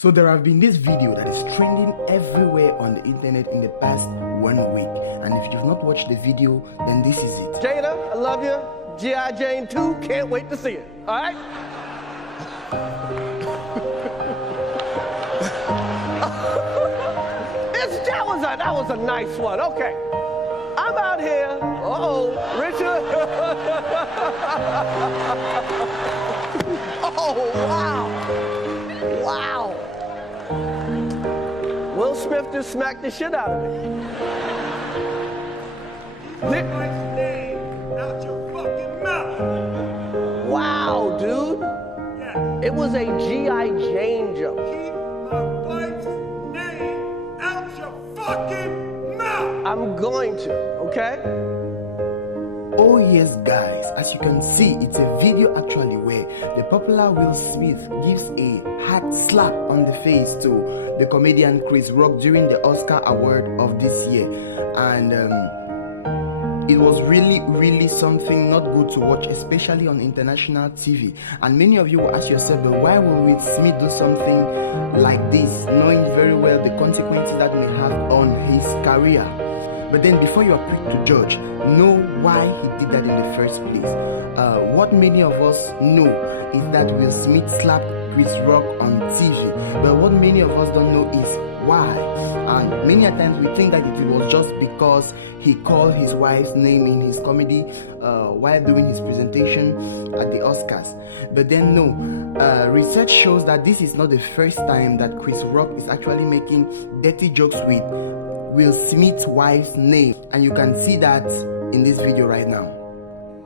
So there have been this video that is trending everywhere on the internet in the past 1 week. And if you've not watched the video, then this is it. Jada, I love you. G.I. Jane 2, can't wait to see it. All right? That was a nice one. Okay. I'm out here. Uh-oh, Richard. Oh, wow. Wow. Will Smith just smacked the shit out of me. Keep my name out your fucking mouth. Wow, dude. Yeah. It was a G.I. Jane joke. Keep my wife's name out your fucking mouth. I'm going to, okay? Oh yes guys, as you can see, it's a video actually where the popular Will Smith gives a hard slap on the face to the comedian Chrish Rock during the Oscar award of this year. And it was really something not good to watch, especially on international TV. And many of you will ask yourself, but why will Will Smith do something like this, knowing very well the consequences that may have on his career? But then before you are quick to judge, know why he did that in the first place. What many of us know is that Will Smith slapped Chrish Rock on TV. But what many of us don't know is why. And many a times we think that it was just because he called his wife's name in his comedy while doing his presentation at the Oscars. But then no, research shows that this is not the first time that Chrish Rock is actually making dirty jokes with Will Smith's wife's name, and you can see that in this video right now.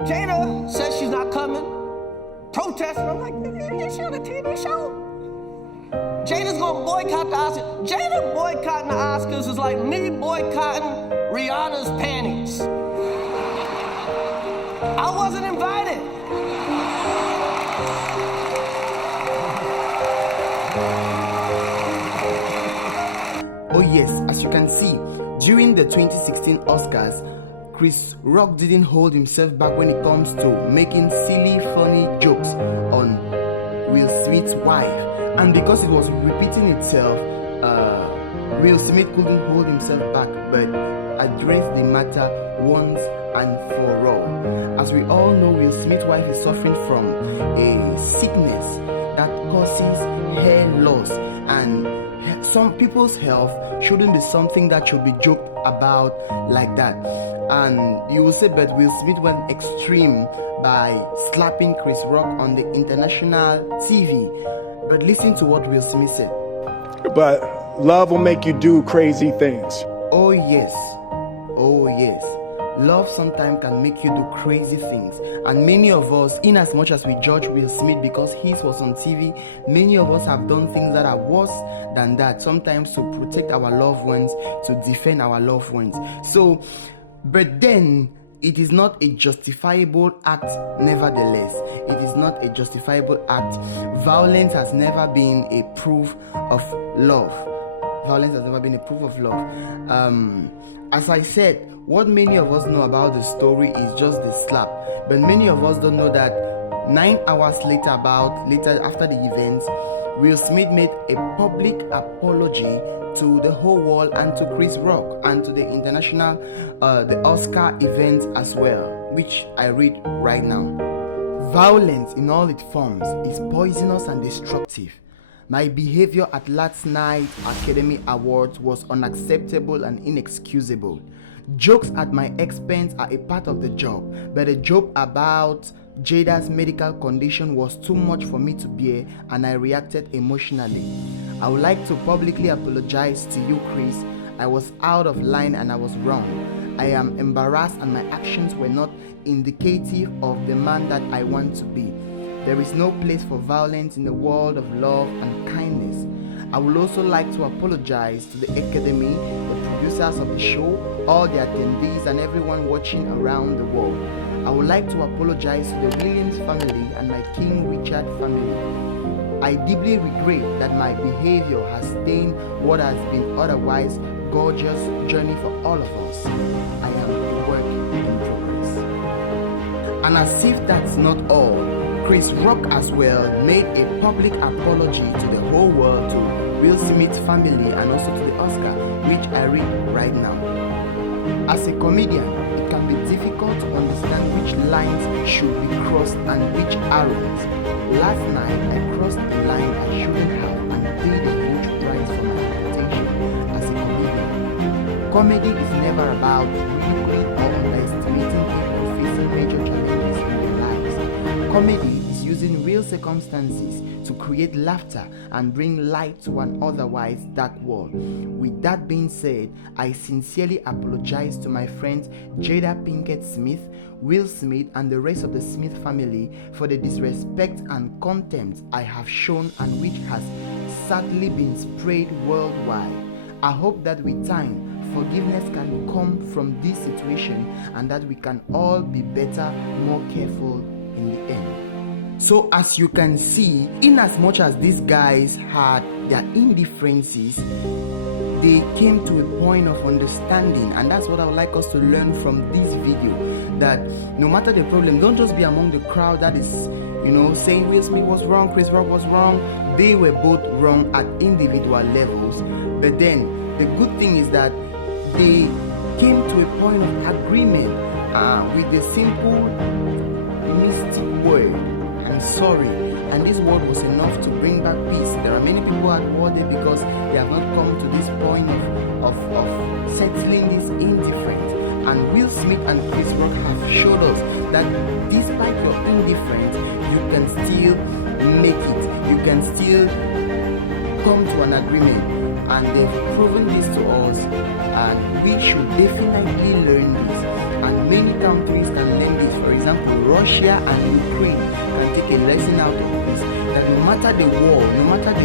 Jada says she's not coming, protesting. I'm like, is she on a TV show? Jada's gonna boycott the Oscars. Jada boycotting the Oscars is like me boycotting Rihanna's panties. I wasn't invited. Oh yes, as you can see, during the 2016 Oscars, Chrish Rock didn't hold himself back when it comes to making silly, funny jokes on Will Smith's wife. And because it was repeating itself, Will Smith couldn't hold himself back but addressed the matter once and for all. As we all know, Will Smith's wife is suffering from a sickness that causes hair loss, and some people's health shouldn't be something that should be joked about like that. And you will say, but Will Smith went extreme by slapping Chrish Rock on the international TV. But listen to what Will Smith said. But love will make you do crazy things. Oh yes, oh yes. Love sometimes can make you do crazy things. And many of us, in as much as we judge Will Smith because his was on TV, many of us have done things that are worse than that, sometimes to protect our loved ones, to defend our loved ones. So, but then it is not a justifiable act nevertheless. It is not a justifiable act. Violence has never been a proof of love. Violence has never been a proof of love. As I said, what many of us know about the story is just the slap. But many of us don't know that 9 hours later after the events, Will Smith made a public apology to the whole world and to Chrish Rock and to the international, the Oscar events as well, which I read right now. Violence in all its forms is poisonous and destructive. My behavior at last night's Academy Awards was unacceptable and inexcusable. Jokes at my expense are a part of the job, but a joke about Jada's medical condition was too much for me to bear, and I reacted emotionally. I would like to publicly apologize to you, Chrish. I was out of line and I was wrong. I am embarrassed and my actions were not indicative of the man that I want to be. There is no place for violence in the world of love and kindness. I would also like to apologize to the Academy, the producers of the show, all the attendees and everyone watching around the world. I would like to apologize to the Williams family and my King Richard family. I deeply regret that my behavior has stained what has been otherwise gorgeous journey for all of us. I am a work in progress. And as if that's not all, Chrish Rock as well made a public apology to the whole world to Will Smith family and also to the Oscar, which I read right now. As a comedian, it can be difficult to understand which lines should be crossed and which aren't. Last night, I crossed a line I shouldn't have and paid a huge price for my reputation as a comedian. Comedy is never about ridiculing or underestimating people facing major challenges in their lives. Comedy is using real circumstances to create laughter and bring light to an otherwise dark world. With that being said, I sincerely apologize to my friends Jada Pinkett Smith, Will Smith, and the rest of the Smith family for the disrespect and contempt I have shown and which has sadly been spread worldwide. I hope that with time, forgiveness can come from this situation and that we can all be better, more careful in the end. So as you can see, in as much as these guys had their indifferences, they came to a point of understanding, and that's what I would like us to learn from this video, that no matter the problem, don't just be among the crowd that is, saying Will Smith was wrong, Chrish Rock was wrong. They were both wrong at individual levels, but then the good thing is that they came to a point of agreement with the simple mystic word, I'm sorry, and this word was enough to bring back peace. There are many people at war there because they have not come to this point of settling this indifference. And Will Smith and Chrish Rock have showed us that despite your indifference, you can still make it. You can still come to an agreement. And they've proven this to us, and we should definitely learn this. And many countries can learn this. For example, Russia and Ukraine can take a lesson out of this, that no matter the war, no matter the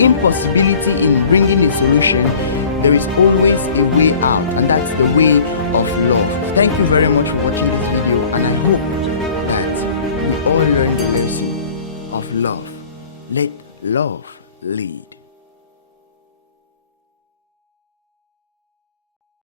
impossibility in bringing a solution, there is always a way out, and that's the way of love. Thank you very much for watching this video, and I hope that we all learn the lesson of love. Let love lead.